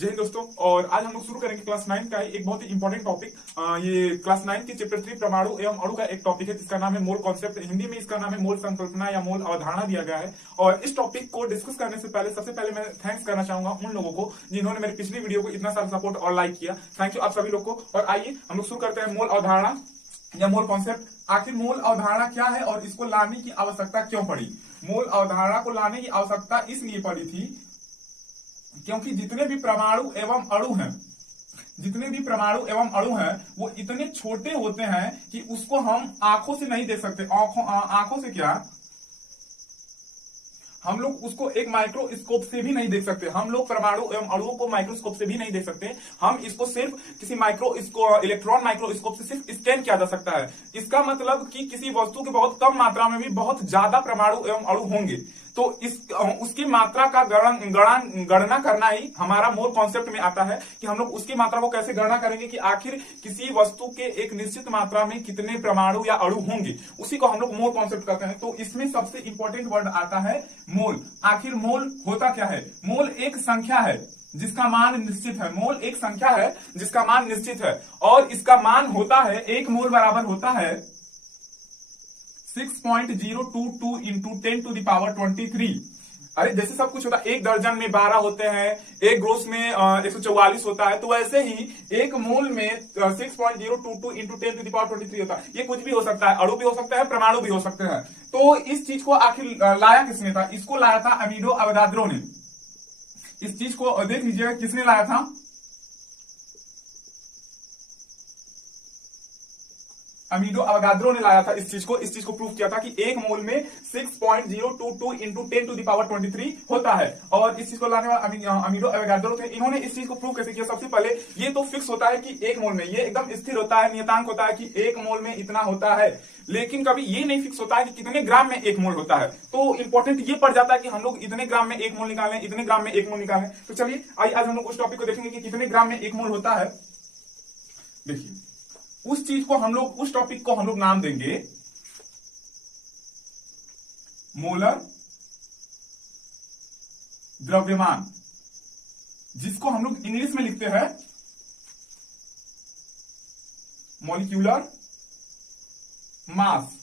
जय हिंद दोस्तों। और आज हम लोग शुरू करेंगे क्लास 9 का एक बहुत ही इंपॉर्टेंट टॉपिक। ये क्लास 9 के चैप्टर 3 परमाणु एवं अणु का एक टॉपिक है जिसका नाम है मोल कॉन्सेप्ट। हिंदी में इसका नाम है मोल संकल्पना या मोल अवधारणा दिया गया है। और इस टॉपिक को डिस्कस करने से पहले सबसे पहले मैं थैंक्स करना चाहूंगा उन लोगों को जिन्होंने मेरी पिछली वीडियो को इतना सारा सपोर्ट और लाइक किया। थैंक यू आप सभी लोग को। और आइए हम लोग शुरू करते हैं मोल अवधारणा या मोल कॉन्सेप्ट। आखिर मोल अवधारणा क्या है और इसको लाने की आवश्यकता क्यों पड़ी? मोल अवधारणा को लाने की आवश्यकता इसलिए पड़ी थी क्योंकि जितने भी परमाणु एवं अणु हैं वो इतने छोटे होते हैं कि उसको हम आंखों से नहीं देख सकते। आंखों से क्या, हम लोग उसको एक माइक्रोस्कोप से भी नहीं देख सकते। हम लोग परमाणु एवं अणुओं को माइक्रोस्कोप से भी नहीं देख सकते। हम इसको सिर्फ किसी इलेक्ट्रॉन माइक्रोस्कोप से सिर्फ स्कैन किया जा सकता है। इसका मतलब कि किसी वस्तु के बहुत कम मात्रा में भी बहुत ज्यादा परमाणु एवं अणु होंगे तो उसकी मात्रा का गणना करना ही हमारा मोल कॉन्सेप्ट में आता है कि हम लोग उसकी मात्रा को कैसे गणना करेंगे कि आखिर किसी वस्तु के एक निश्चित मात्रा में कितने परमाणु या अणु होंगे, उसी को हम लोग मोल कॉन्सेप्ट कहते हैं। तो इसमें सबसे इंपॉर्टेंट वर्ड आता है मोल। आखिर मोल होता क्या है? मोल एक संख्या है जिसका मान निश्चित है। मोल एक संख्या है जिसका मान निश्चित है और इसका मान होता है, एक मोल बराबर होता है 6.022 इंटू 10 टू द पावर 23। अरे जैसे सब कुछ होता है, एक दर्जन में 12 होते हैं, एक ग्रोस में 144 होता है, तो वैसे ही एक मोल में 6.022 इंटू 10 टू द पावर 23 होता है। ये कुछ भी हो सकता है, अणु भी हो सकता है, परमाणु भी हो सकते हैं। तो इस चीज को आखिर लाया किसने था? इसको लाया था अमीडो अवोगाद्रो ने। इस चीज को देख लीजिएगा किसने लाया था। अमीडो अवोगाद्रो ने लाया था इस चीज को प्रूव किया था कि एक मोल में 6.022 इंटू 10 टू द पावर 23 होता है। और इस चीज को लाने वाला अमीडो अवोगाद्रो थे। इन्होंने इस चीज को प्रूव कैसे किया? सबसे पहले ये तो फिक्स होता है कि एक मोल में, ये एकदम स्थिर होता है, नियतांक होता है कि एक मोल में इतना होता है। लेकिन कभी ये नहीं फिक्स होता है कि कितने ग्राम में एक मोल होता है। तो इंपॉर्टेंट ये पड़ जाता है कि हम लोग इतने ग्राम में एक मोल निकालें, इतने ग्राम में एक मोल निकालें। तो चलिए आज हम लोग उस टॉपिक को देखेंगे कि कितने ग्राम में एक मोल होता है। देखिए उस टॉपिक को हम लोग नाम देंगे मोलर द्रव्यमान, जिसको हम लोग इंग्लिश में लिखते हैं मॉलिक्यूलर मास।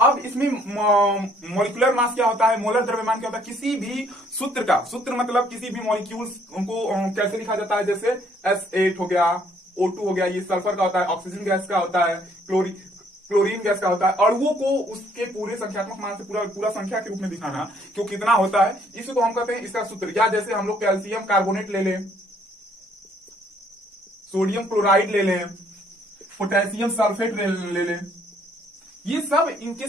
अब इसमें मॉलिक्यूलर मास क्या होता है, मोलर द्रव्यमान क्या होता है? किसी भी सूत्र मतलब किसी भी मॉलिक्यूल्स उनको कैसे लिखा जाता है? जैसे S8 हो गया, O2 हो गया, ये सल्फर का होता है, ऑक्सीजन गैस का होता है, क्लोरीन गैस का होता है। अणुओं को उसके पूरे संख्यात्मक मान से पूरा संख्या के रूप में दिखाना कि वो कितना होता है, इसको हम कहते हैं इसका सूत्र। या जैसे हम लोग कैल्शियम कार्बोनेट ले लें, सोडियम क्लोराइड ले लें, पोटेशियम सल्फेट ले लें, ये सब इनके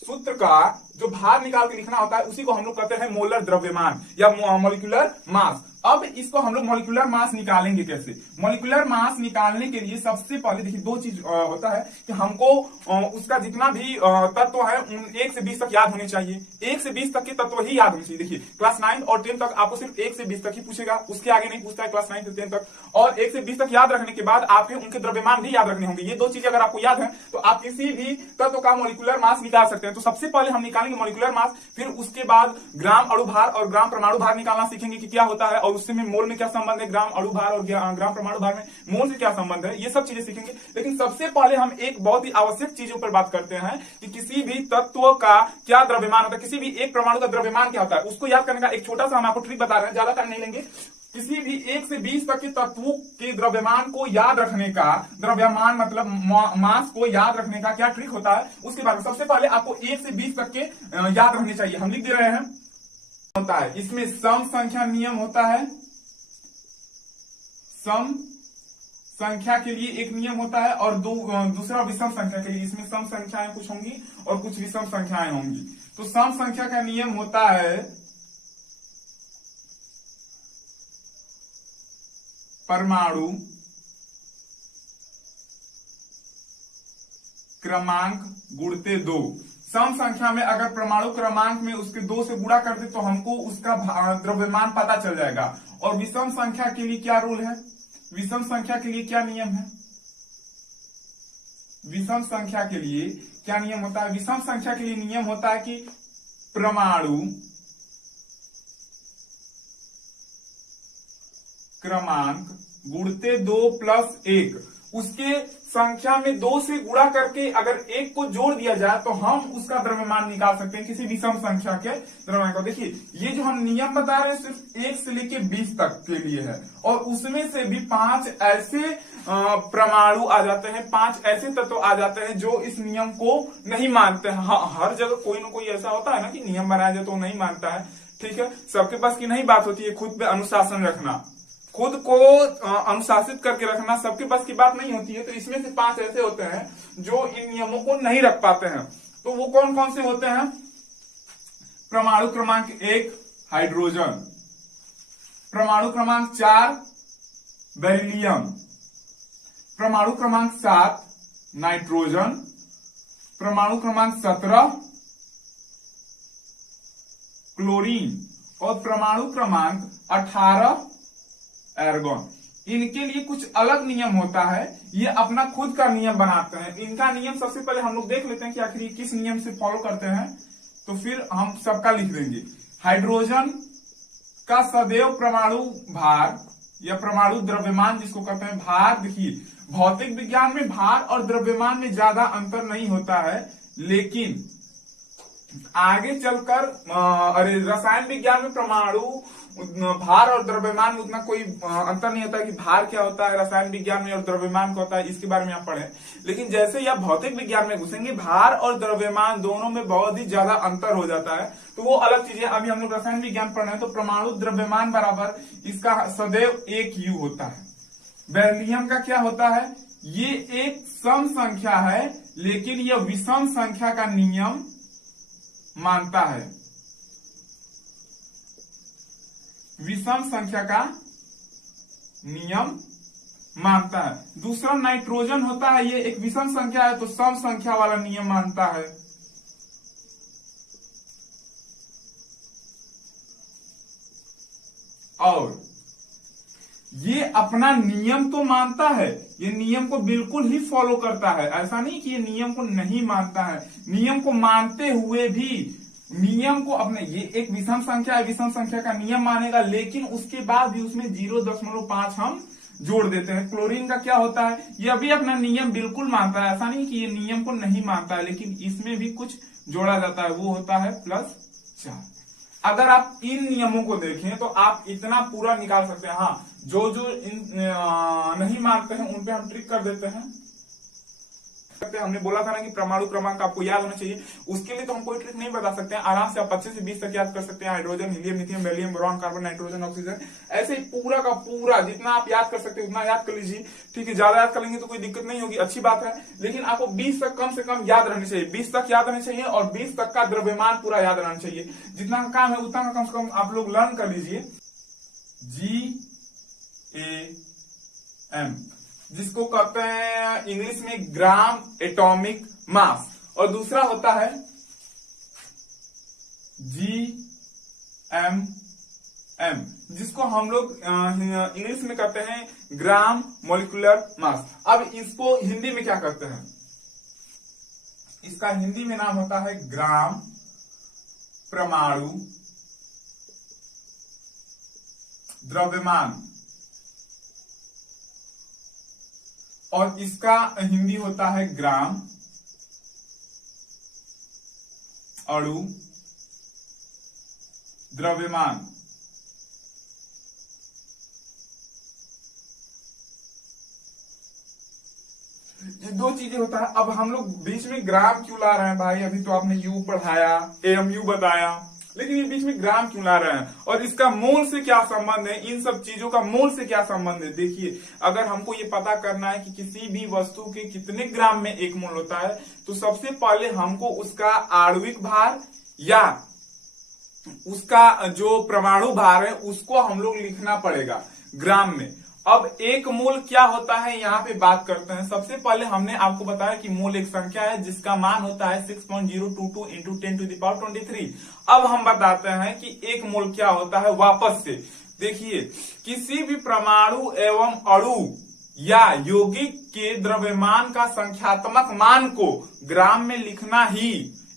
सूत्र का जो भार निकाल के लिखना होता है उसी को हम लोग कहते हैं मोलर द्रव्यमान या मॉलिक्यूलर मास। अब इसको हम लोग मॉलिक्यूलर मास निकालेंगे कैसे? मॉलिक्यूलर मास निकालने के लिए सबसे पहले देखिए दो चीज होता है कि हमको उसका जितना भी तत्व है उन 1 से 20 तक याद होने चाहिए। 1 से 20 तक के तत्व ही याद होने चाहिए। देखिए क्लास 9 और 10 तक आपको सिर्फ 1 से 20 तक ही पूछेगा, उसके आगे नहीं पूछता है क्लास 9 से 10 तक। और 1 से 20 तक याद रखने के बाद आपके उनके द्रव्यमान भी याद रखने होंगे। ये दो चीजें अगर आपको याद है तो आप किसी भी तत्व का मॉलिक्यूलर मास निकाल सकते हैं। तो सबसे पहले हम निकालेंगे मॉलिक्यूलर मास, फिर उसके बाद ग्राम अणु भार और ग्राम परमाणु भार निकालना सीखेंगे कि क्या होता है और उससे में मोल में क्या संबंध है, ग्राम अणु भार और ग्राम परमाणु भार में मोल से क्या संबंध है, ये सब चीजें सीखेंगे। लेकिन सबसे पहले हम एक बहुत ही आवश्यक चीजों पर बात करते हैं कि किसी भी तत्व का क्या द्रव्यमान होता है, किसी भी एक परमाणु का द्रव्यमान क्या होता है। उसको याद करने का एक छोटा सा हम आपको ट्रिक बता रहे हैं, ज्यादा टाइम नहीं लेंगे। किसी भी 1 से 20 तक के तत्वों के द्रव्यमान को याद रखने का, द्रव्यमान मतलब मास को याद रखने का क्या ट्रिक होता है, उसके बारे में सबसे पहले आपको 1 से 20 तक के याद रखने चाहिए। हम लिख दे रहे हैं होता है, इसमें सम संख्या नियम होता है। सम संख्या के लिए एक नियम होता है और दूसरा विषम संख्या के लिए। इसमें सम संख्याएं कुछ होंगी और कुछ विषम संख्याएं होंगी। तो सम संख्या का नियम होता है परमाणु क्रमांक गुणते 2। सम संख्या में अगर परमाणु क्रमांक में उसके 2 से गुणा कर दे तो हमको उसका द्रव्यमान पता चल जाएगा। और विषम संख्या के लिए क्या रूल है, विषम संख्या के लिए क्या नियम है? विषम संख्या के लिए क्या नियम होता है? विषम संख्या के लिए नियम होता है कि परमाणु क्रमांक गुणते 2 प्लस 1, उसके संख्या में 2 से गुणा करके अगर 1 को जोड़ दिया जाए तो हम उसका द्रव्यमान निकाल सकते हैं किसी विषम संख्या के द्रव्यमान को। देखिए ये जो हम नियम बता रहे हैं सिर्फ 1 से लेके 20 तक के लिए है, और उसमें से भी 5 ऐसे परमाणु आ जाते हैं, 5 ऐसे तत्व आ जाते हैं जो इस नियम को नहीं मानते हैं। हाँ, हर जगह कोई ना कोई ऐसा होता है ना कि नियम बनाया जाए तो वो नहीं मानता है, ठीक है। सबके पास की नहीं बात होती है खुद पे अनुशासन रखना, खुद को अनुशासित करके रखना सबके पास की बात नहीं होती है। तो इसमें से 5 ऐसे होते हैं जो इन नियमों को नहीं रख पाते हैं। तो वो कौन कौन से होते हैं? परमाणु क्रमांक 1 हाइड्रोजन, परमाणु क्रमांक 4 बेरिलियम, परमाणु क्रमांक 7 नाइट्रोजन, परमाणु क्रमांक 17 क्लोरीन और परमाणु क्रमांक 18 एर्गोन। इनके लिए कुछ अलग नियम होता है, ये अपना खुद का नियम बनाते हैं। इनका नियम सबसे पहले हम लोग देख लेते हैं कि आखिर ये किस नियम से फॉलो करते हैं, तो फिर हम सबका लिख देंगे। हाइड्रोजन का सदैव परमाणु भार या परमाणु द्रव्यमान जिसको कहते हैं भार, देखिए भौतिक विज्ञान में भार और द्रव्यमान में ज्यादा अंतर नहीं होता है, लेकिन आगे चलकर रसायन विज्ञान में परमाणु भार और द्रव्यमान में उतना कोई अंतर नहीं होता है कि भार क्या होता है रसायन विज्ञान में और द्रव्यमान क्या होता है, इसके बारे में आप पढ़े। लेकिन जैसे ही आप भौतिक विज्ञान में घुसेंगे भार और द्रव्यमान दोनों में बहुत ही ज्यादा अंतर हो जाता है, तो वो अलग चीजें। अभी हम लोग रसायन विज्ञान पढ़ रहे हैं, तो परमाणु द्रव्यमान बराबर इसका सदैव 1 U होता है। बेरिलियम का क्या होता है? ये एक सम संख्या है, लेकिन यह विषम संख्या का नियम मानता है, विषम संख्या का नियम मानता है। दूसरा नाइट्रोजन होता है, ये एक विषम संख्या है तो सम संख्या वाला नियम मानता है। और ये अपना नियम तो मानता है, ये नियम को बिल्कुल ही फॉलो करता है, ऐसा नहीं कि ये नियम को नहीं मानता है। नियम को मानते हुए भी नियम को अपने, ये एक विषम संख्या है, विषम संख्या का नियम मानेगा, लेकिन उसके बाद भी उसमें 0.5 हम जोड़ देते हैं। क्लोरीन का क्या होता है? ये भी अपना नियम बिल्कुल मानता है, ऐसा नहीं कि ये नियम को नहीं मानता है, लेकिन इसमें भी कुछ जोड़ा जाता है, वो होता है +4। अगर आप इन नियमों को देखें तो आप इतना पूरा निकाल सकते हैं। हाँ, जो जो नहीं मानते हैं उन पे हम ट्रिक कर देते हैं। हमने बोला था ना कि परमाणु क्रमांक आपको याद होना चाहिए, उसके लिए तो हम कोई ट्रिक नहीं बता सकते हैं। आराम से आप 25 से 20 तक याद कर सकते हैं। Hydrogen, helium, lithium, beryllium, boron, carbon, nitrogen, oxygen, ऐसे ही पूरा का पूरा जितना आप याद कर सकते हैं उतना याद कर लीजिए, ठीक है। ज्यादा याद कर लेंगे तो कोई दिक्कत नहीं होगी, अच्छी बात है, लेकिन आपको 20 तक कम से कम याद रहनी चाहिए, 20 तक याद रहनी चाहिए, और 20 तक का द्रव्यमान पूरा याद रहना चाहिए। जितना काम है उतना कम से कम आप लोग लर्न कर लीजिए। GAM जिसको कहते हैं इंग्लिश में ग्राम एटॉमिक मास, और दूसरा होता है GMM जिसको हम लोग इंग्लिश में कहते हैं ग्राम मॉलिक्यूलर मास। अब इसको हिंदी में क्या कहते हैं? इसका हिंदी में नाम होता है ग्राम परमाणु द्रव्यमान, और इसका हिंदी होता है ग्राम अणु द्रव्यमान। ये दो चीजें होता है। अब हम लोग बीच में ग्राम क्यों ला रहे हैं भाई? अभी तो आपने यू पढ़ाया, AMU बताया, लेकिन ये बीच में ग्राम क्यों ला रहे हैं? और इसका मोल से क्या संबंध है? इन सब चीजों का मोल से क्या संबंध है? देखिए, अगर हमको ये पता करना है कि किसी भी वस्तु के कितने ग्राम में 1 मोल होता है, तो सबसे पहले हमको उसका आणविक भार या उसका जो परमाणु भार है उसको हम लोग लिखना पड़ेगा ग्राम में। अब 1 मोल क्या होता है यहाँ पे बात करते हैं। सबसे पहले हमने आपको बताया कि मोल एक संख्या है जिसका मान होता है 6.022 × 10⁻23। अब हम बताते हैं कि 1 मोल क्या होता है वापस से। देखिए, किसी भी परमाणु एवं अणु या यौगिक के द्रव्यमान का संख्यात्मक मान को ग्राम में लिखना ही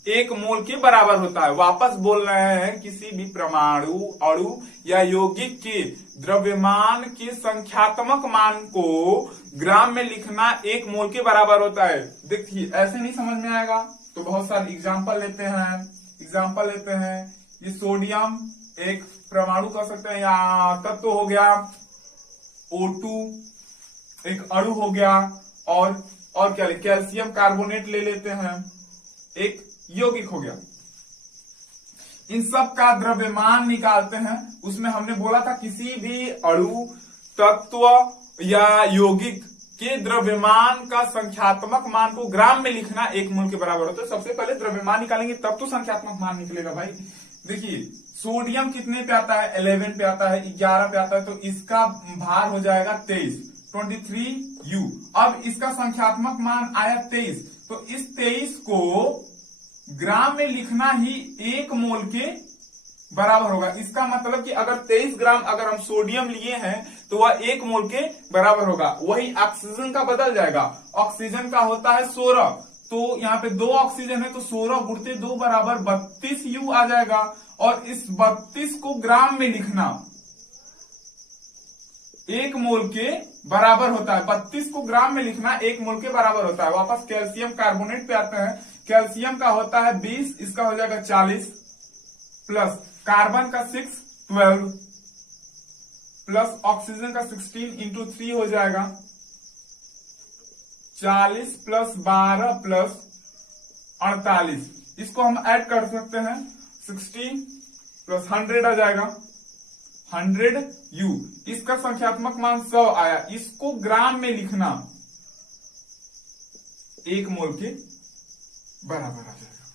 1 मोल के बराबर होता है। वापस बोल रहे हैं, किसी भी परमाणु, अणु या यौगिक के द्रव्यमान के संख्यात्मक मान को ग्राम में लिखना 1 मोल के बराबर होता है। देखिए ऐसे नहीं समझ में आएगा तो बहुत सारे एग्जाम्पल लेते हैं। ये सोडियम एक परमाणु कह सकते हैं या तत्व हो गया, O2 एक अणु हो गया, और क्या कैल्शियम कार्बोनेट ले लेते हैं, एक यौगिक हो गया। इन सब का द्रव्यमान निकालते हैं। उसमें हमने बोला था किसी भी अणु, तत्व या यौगिक के द्रव्यमान का संख्यात्मक मान को ग्राम में लिखना 1 मोल के बराबर होता है। सबसे पहले द्रव्यमान निकालेंगे तब तो संख्यात्मक मान निकलेगा भाई। देखिए सोडियम कितने पे आता है, 11 पे आता है, 11 पे आता है, तो इसका भार हो जाएगा 23 U। अब इसका संख्यात्मक मान आया 23, तो इस 23 को ग्राम में लिखना ही 1 मोल के बराबर होगा। इसका मतलब कि अगर 23 ग्राम अगर हम सोडियम लिए हैं तो वह 1 मोल के बराबर होगा। वही ऑक्सीजन का बदल जाएगा। ऑक्सीजन का होता है 16, तो यहाँ पे 2 ऑक्सीजन है तो 16 गुणित 2 बराबर 32 U आ जाएगा। और इस 32 को ग्राम में लिखना 1 मोल के बराबर होता है। 32 को ग्राम में लिखना 1 मोल के बराबर होता है। वापस कैल्शियम कार्बोनेट पे आते हैं। कैल्शियम का होता है 20, इसका हो जाएगा 40, प्लस कार्बन का 6 12, प्लस ऑक्सीजन का 16 इंटू 3 हो जाएगा 40 प्लस 12 प्लस 48। इसको हम ऐड कर सकते हैं, 60 प्लस 100 आ जाएगा 100 U। इसका संख्यात्मक मान 100 आया। इसको ग्राम में लिखना 1 मोल के बराबर आ जाएगा।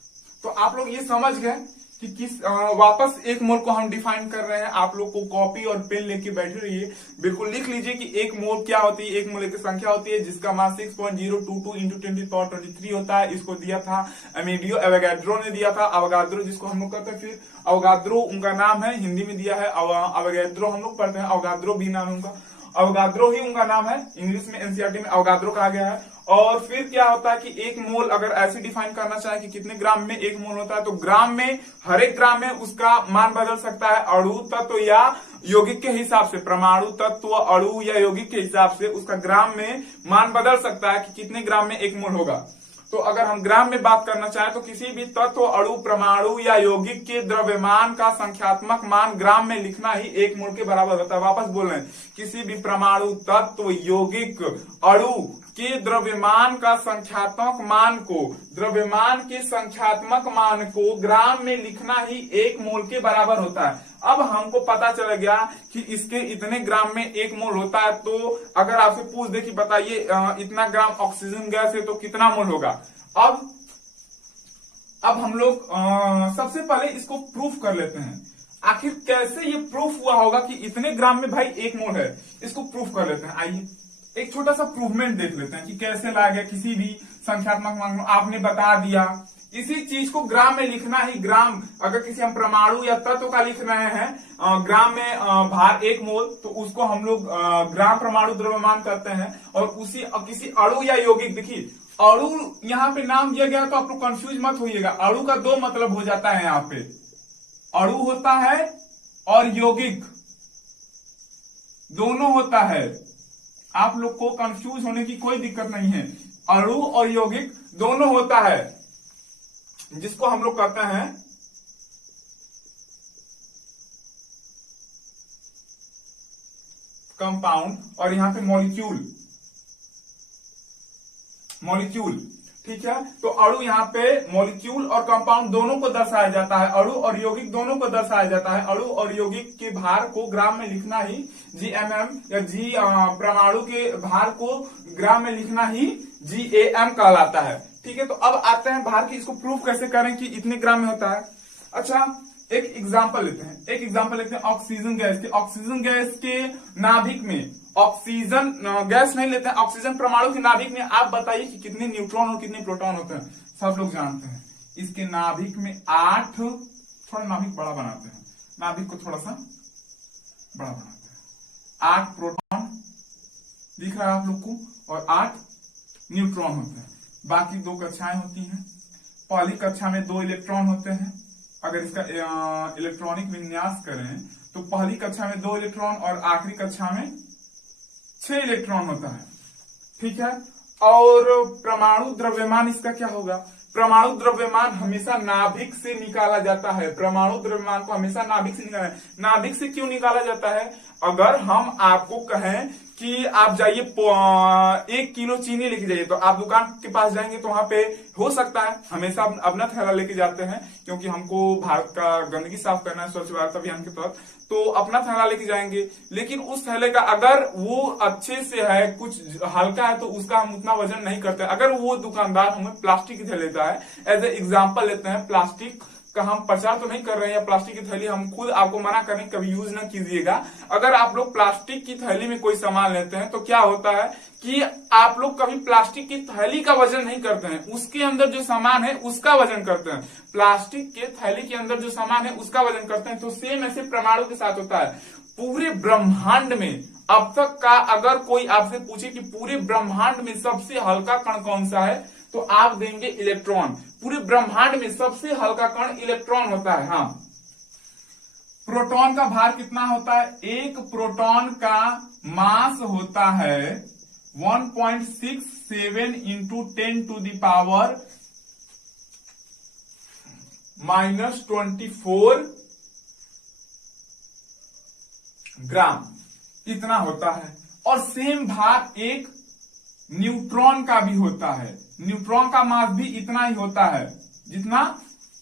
तो आप लोग ये समझ गए कि किस वापस 1 मोल को हम डिफाइन कर रहे हैं। आप लोग को कॉपी और पेन लेके बैठे रहिए, बिल्कुल लिख लीजिए कि 1 मोल क्या होती है। 1 मोल की संख्या होती है जिसका मास 6.022 इंटू 10⁻23 होता है। इसको दिया था अमेलियो एवोगाड्रो ने दिया था। अवोगाद्रो जिसको हम लोग कहते हैं, फिर अवोगाद्रो उनका नाम है, हिंदी में दिया है अवोगाद्रो हम लोग पढ़ते हैं, अवोगाद्रो भी नाम है उनका, अवोगाद्रो ही उनका नाम है। इंग्लिश में एनसीईआरटी में अवोगाद्रो कहा गया है। और फिर क्या होता है कि 1 मोल अगर ऐसे डिफाइन करना चाहे कि कितने ग्राम में 1 मोल होता है, तो ग्राम में, हर एक ग्राम में उसका मान बदल सकता है अणु, तत्व या यौगिक के हिसाब से। परमाणु, तत्व, अणु या यौगिक के हिसाब से उसका ग्राम में मान बदल सकता है कि कितने ग्राम में 1 मोल होगा। तो अगर हम ग्राम में बात करना चाहें तो किसी भी तत्व, अणु, परमाणु या यौगिक के द्रव्यमान का संख्यात्मक मान ग्राम में लिखना ही 1 मोल के बराबर होता है। वापस बोल रहे हैं, किसी भी परमाणु, तत्व, यौगिक, अणु के द्रव्यमान का संख्यात्मक मान को, द्रव्यमान के संख्यात्मक मान को ग्राम में लिखना ही 1 मोल के बराबर होता है। अब हमको पता चल गया कि इसके इतने ग्राम में 1 मोल होता है। तो अगर आपसे पूछ दे कि बताइए इतना ग्राम ऑक्सीजन गैस है तो कितना मोल होगा। अब हम लोग सबसे पहले इसको प्रूफ कर लेते हैं। आखिर कैसे ये प्रूफ हुआ होगा कि इतने ग्राम में भाई 1 मोल है, इसको प्रूफ कर लेते हैं। आइए एक छोटा सा प्रूवमेंट देख लेते हैं कि कैसे लाया गया। किसी भी संख्यात्मक मान आपने बता दिया, इसी चीज को ग्राम में लिखना ही, ग्राम अगर किसी हम परमाणु या तत्व का लिख रहे हैं ग्राम में भार 1 मोल, तो उसको हम लोग ग्राम परमाणु द्रव्यमान करते हैं। और उसी किसी अणु या यौगिक, देखिए अणु यहाँ पे नाम दिया गया तो आप लोग कंफ्यूज मत होइएगा। अणु का 2 मतलब हो जाता है। यहाँ पे अणु होता है और यौगिक दोनों होता है। आप लोग को कंफ्यूज होने की कोई दिक्कत नहीं है। अणु और यौगिक दोनों होता है, जिसको हम लोग कहते हैं कंपाउंड, और यहां पे मॉलिक्यूल। ठीक है, तो अणु यहाँ पे मॉलिक्यूल और कंपाउंड दोनों को दर्शाया जाता है। अणु और यौगिक दोनों को दर्शाया जाता है। अणु और यौगिक के भार को ग्राम में लिखना ही GMM, या जी परमाणु के भार को ग्राम में लिखना ही GAM कहलाता है। ठीक है, तो अब आते हैं भार की। इसको प्रूफ कैसे करें कि इतने ग्राम में होता है। अच्छा, एक एग्जांपल लेते हैं ऑक्सीजन गैस के। ऑक्सीजन गैस के नाभिक में, ऑक्सीजन गैस नहीं लेते हैं, ऑक्सीजन परमाणु के नाभिक में आप बताइए कि कितने न्यूट्रॉन और कितने प्रोटॉन होते हैं। सब लोग जानते हैं। इसके नाभिक में 8, थोड़ा नाभिक बड़ा बनाते हैं, नाभिक को थोड़ा सा बड़ा बनाते हैं। 8 प्रोटॉन दिख रहा है आप लोग को, और 8 न्यूट्रॉन होते हैं। बाकी 2 कक्षाएं होती हैं। पहली कक्षा में 2 इलेक्ट्रॉन होते हैं। अगर इसका इलेक्ट्रॉनिक विन्यास करें तो पहली कक्षा में 2 इलेक्ट्रॉन और आखिरी कक्षा में 6 इलेक्ट्रॉन होता है। ठीक है, और परमाणु द्रव्यमान इसका क्या होगा? परमाणु द्रव्यमान हमेशा नाभिक से निकाला जाता है। परमाणु द्रव्यमान को हमेशा नाभिक से निकाला, नाभिक से क्यों निकाला जाता है? अगर हम आपको कहें कि आप जाइए 1 किलो चीनी लेके जाइए, तो आप दुकान के पास जाएंगे तो वहां पे हो सकता है, हमेशा अपना थैला लेके जाते हैं क्योंकि हमको भारत का गंदगी साफ करना है स्वच्छ भारत अभियान के तहत, तो अपना थैला लेके जाएंगे। लेकिन उस थैले का अगर वो अच्छे से है, कुछ हल्का है, तो उसका हम उतना वजन नहीं करते। अगर वो दुकानदार हमें प्लास्टिक की थैली देता है, एज ए एग्जाम्पल लेते हैं, प्लास्टिक का हम प्रचार तो नहीं कर रहे हैं, या प्लास्टिक की थैली हम खुद आपको मना करें कभी यूज ना कीजिएगा। अगर आप लोग प्लास्टिक की थैली में कोई सामान लेते हैं तो क्या होता है कि आप लोग कभी प्लास्टिक की थैली का वजन नहीं करते हैं, उसके अंदर जो सामान है उसका वजन करते हैं। प्लास्टिक के थैली के अंदर जो सामान है उसका वजन करते हैं। तो सेम ऐसे परमाणु के साथ होता है। पूरे ब्रह्मांड में अब तक का अगर कोई आपसे पूछे कि पूरे ब्रह्मांड में सबसे हल्का कण कौन सा है, तो आप देंगे इलेक्ट्रॉन। पूरे ब्रह्मांड में सबसे हल्का कण इलेक्ट्रॉन होता है। हाँ, प्रोटॉन का भार कितना होता है? एक प्रोटॉन का मास होता है 1.67 इंटू 10 टू द पावर -24 ग्राम, इतना होता है। और सेम भार एक न्यूट्रॉन का भी होता है। न्यूट्रॉन का मास भी इतना ही होता है जितना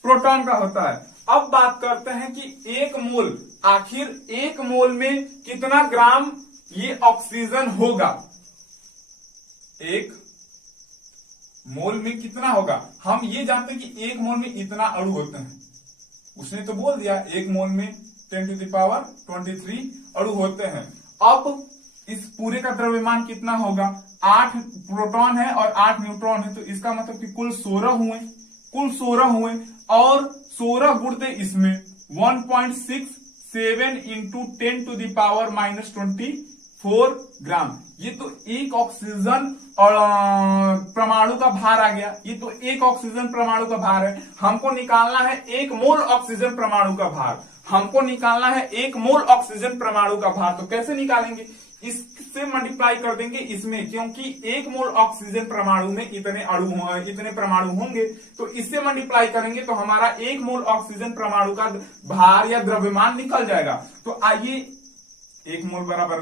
प्रोटॉन का होता है। अब बात करते हैं कि 1 मोल, आखिर 1 मोल में कितना ग्राम ये ऑक्सीजन होगा? 1 मोल में कितना होगा? हम ये जानते हैं कि 1 मोल में इतना अणु होते हैं। उसने तो बोल दिया 1 मोल में 10 टू द पावर 23 अणु होते हैं। अब इस पूरे का द्रव्यमान कितना होगा? 8 प्रोटॉन है और 8 न्यूट्रॉन है, तो इसका मतलब कि कुल 16 हुए, कुल 16 हुए। और 16 गुणते इसमें 1.67 इंटू 10 टू द पावर -24 ग्राम। ये तो एक ऑक्सीजन और परमाणु का भार आ गया। ये तो एक ऑक्सीजन परमाणु का भार है। हमको निकालना है 1 मोल ऑक्सीजन परमाणु का भार। हमको निकालना है 1 मोल ऑक्सीजन परमाणु का भार। तो कैसे निकालेंगे? इससे मल्टीप्लाई कर देंगे इसमें, क्योंकि 1 मोल ऑक्सीजन परमाणु में इतने अणु, इतने परमाणु होंगे, तो इससे मल्टीप्लाई करेंगे तो हमारा 1 मोल ऑक्सीजन परमाणु का भार या द्रव्यमान निकल जाएगा। तो आइए 1 मोल बराबर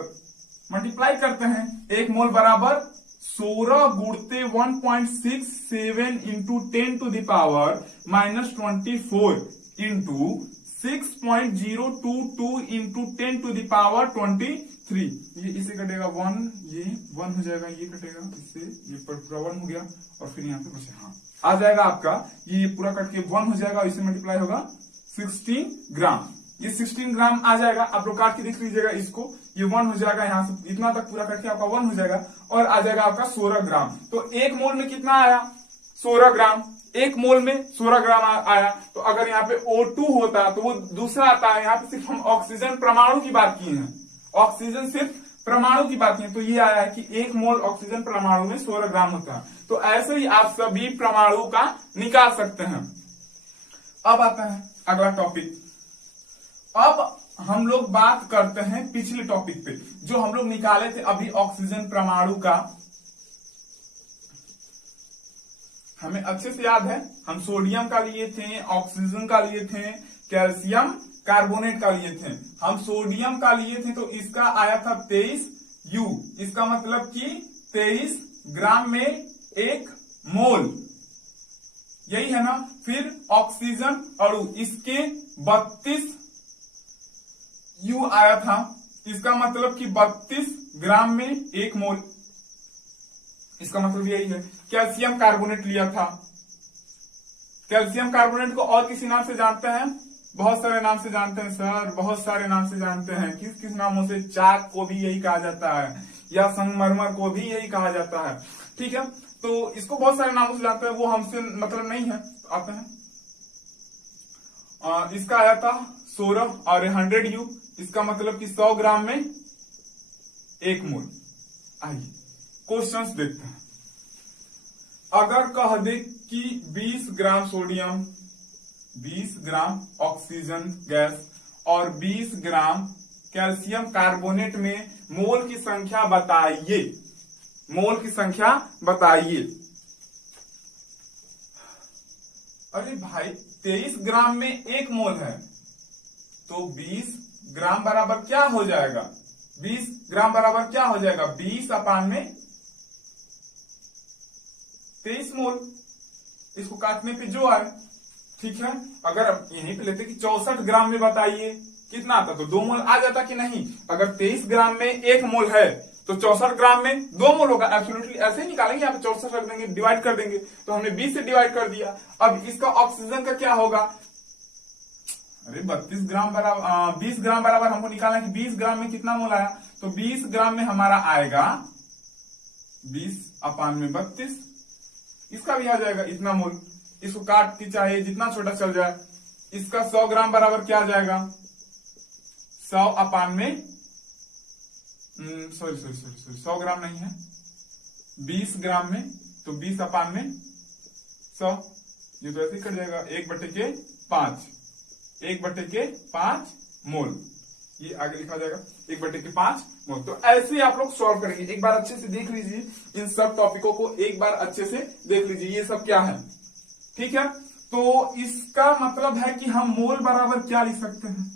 मल्टीप्लाई करते हैं। 1 मोल बराबर 16 गुणते 1.67 into 10 to the power -24 into 6.022 into 10 to the power 23। ये इसे कटेगा 1, ये 1 हो जाएगा, ये कटेगा इससे, ये पूरा 1 हो गया, और फिर यहाँ पे बचे, हाँ आ जाएगा आपका, ये पूरा कट के 1 हो जाएगा, इससे मल्टीप्लाई होगा 16 ग्राम। ये 16 ग्राम आ जाएगा। आप लोग काट के देख लीजिएगा इसको, ये 1 हो जाएगा, यहाँ से इतना तक पूरा कट के आपका 1 हो जाएगा, और आ जाएगा आपका 16 ग्राम। तो 1 मोल में कितना आया? 16 ग्राम। 1 मोल में 16 ग्राम आया। तो अगर यहाँ पे O2 होता तो वो दूसरा आता है। यहाँ पे सिर्फ हम ऑक्सीजन परमाणु की बात की है, ऑक्सीजन सिर्फ परमाणु की बात की है, तो ये आया है कि 1 मोल ऑक्सीजन परमाणु में 16 ग्राम होता है। तो ऐसे ही आप सभी परमाणु का निकाल सकते हैं। अब आता है अगला टॉपिक। अब हम लोग बात करते हैं पिछले टॉपिक पे, जो हम लोग निकाले थे अभी ऑक्सीजन परमाणु का। हमें अच्छे से याद है, हम सोडियम का लिए थे, ऑक्सीजन का लिए थे, कैल्शियम कार्बोनेट का लिए थे। हम सोडियम का लिए थे तो इसका आया था 23 U, इसका मतलब कि 23 ग्राम में 1 मोल, यही है ना। फिर ऑक्सीजन अणु, इसके 32 U आया था, इसका मतलब कि 32 ग्राम में 1 मोल, इसका मतलब यही है। कैल्शियम कार्बोनेट लिया था। कैल्शियम कार्बोनेट को और किसी नाम से जानते हैं? बहुत सारे नाम से जानते हैं सर, बहुत सारे नाम से जानते हैं। किस किस नामों से? चाक को भी यही कहा जाता है, या संगमरमर को भी यही कहा जाता है। ठीक है, तो इसको बहुत सारे नामों से जानते हैं, वो हमसे मतलब नहीं है। आते हैं, इसका आया था 16 और 100 U, इसका मतलब कि 100 ग्राम में 1 मोल। आइए क्वेश्चंस देखते हैं। अगर कह दे कि 20 gram sodium, 20 gram oxygen gas और 20 ग्राम कैल्शियम कार्बोनेट में मोल की संख्या बताइए, मोल की संख्या बताइए। अरे भाई 23 ग्राम में 1 मोल है, तो 20 ग्राम बराबर क्या हो जाएगा, 20 ग्राम बराबर क्या हो जाएगा, 20 अपान में 23 मोल। इसको काटने पे जो आए, ठीक है। अगर यहीं पे लेते कि 64 ग्राम में बताइए कितना आता, तो 2 मोल आ जाता कि नहीं। अगर 23 ग्राम में 1 मोल है तो 64 ग्राम में 2 मोल होगा, एब्सोल्युटली ऐसे ही निकालेंगे, यहाँ पे 64 रख देंगे, डिवाइड कर देंगे, तो हमने 20 से डिवाइड कर दिया। अब इसका ऑक्सीजन का क्या होगा, अरे 32 ग्राम बराबर 20 ग्राम बराबर हमको निकालना कि 20 ग्राम में कितना मोल आया, तो 20 ग्राम में हमारा आएगा 20 अपान में 32, इसका भी आ जाएगा इतना मोल। इसको काट के चाहे जितना छोटा चल जाए, इसका 100 ग्राम बराबर क्या आ जाएगा, 100 अपान में सॉरी 100 ग्राम नहीं है, 20 ग्राम में, तो 20 अपान में 100, ये तो ऐसे ही कट जाएगा, 1/5, 1/5 मोल, ये आगे लिखा जाएगा 1/5 मोल। तो ऐसे ही आप लोग सॉल्व करेंगे। एक बार अच्छे से देख लीजिए, इन सब टॉपिकों को एक बार अच्छे से देख लीजिए, ये सब क्या है, ठीक है। तो इसका मतलब है कि हम मोल बराबर क्या लिख सकते हैं,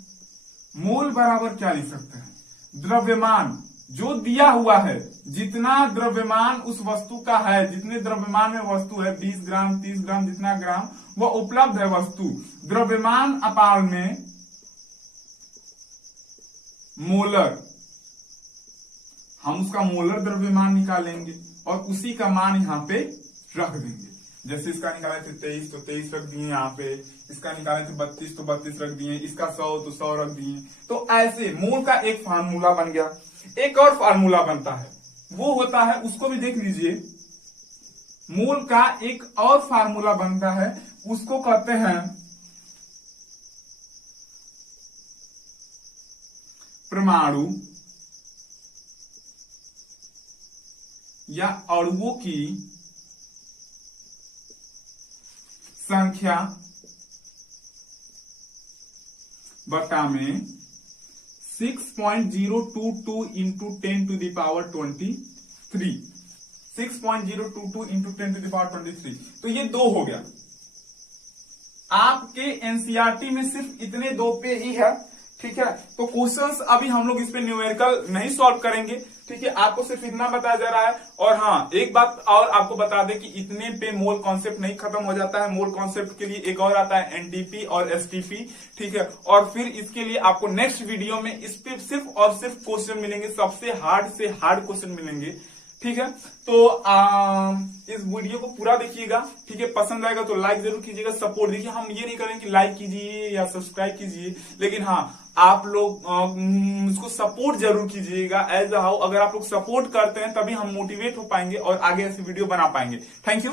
मोल बराबर क्या लिख सकते हैं, द्रव्यमान जो दिया हुआ है, जितना द्रव्यमान उस वस्तु का है, जितने द्रव्यमान में वस्तु है, 20 ग्राम 30 ग्राम जितना ग्राम वो उपलब्ध है वस्तु, द्रव्यमान अपान में मोलर, हम उसका मोलर द्रव्यमान निकालेंगे और उसी का मान यहाँ पे रख देंगे। जैसे इसका निकाले थे 23 तो 23 रख दिए यहाँ पे, इसका निकाले थे 32 तो 32 रख दिए, इसका 100 तो 100 रख दिए। तो ऐसे मोल का एक फार्मूला बन गया। एक और फार्मूला बनता है, वो होता है, उसको भी देख लीजिए। मोल का एक और फार्मूला बनता है, उसको कहते हैं परमाणु या अणुओं की संख्या बटा में 6.022 into 10 to the power 23, 6.022 into 10 to the power 23। तो ये 2 हो गया। आपके एनसीईआरटी में सिर्फ इतने 2 पे ही है, ठीक है। तो क्वेश्चंस अभी हम लोग इस पे न्यूमेरिकल नहीं सॉल्व करेंगे, ठीक है। आपको सिर्फ इतना बताया जा रहा है। और हाँ, एक बात और आपको बता दें कि इतने पे मोल कॉन्सेप्ट नहीं खत्म हो जाता है। मोल कॉन्सेप्ट के लिए एक और आता है एनटीपी और एसटीपी, ठीक है। और फिर इसके लिए आपको नेक्स्ट वीडियो में इस पे सिर्फ और सिर्फ क्वेश्चन मिलेंगे, सबसे हार्ड से हार्ड क्वेश्चन मिलेंगे, ठीक है। तो इस वीडियो को पूरा देखिएगा, ठीक है। पसंद आएगा तो लाइक जरूर कीजिएगा, सपोर्ट। देखिए हम ये नहीं करेंगे कि लाइक कीजिए या सब्सक्राइब कीजिए, लेकिन हाँ आप लोग उसको सपोर्ट जरूर कीजिएगा। एज हाउ अगर आप लोग सपोर्ट करते हैं तभी हम मोटिवेट हो पाएंगे और आगे ऐसी वीडियो बना पाएंगे। Thank you.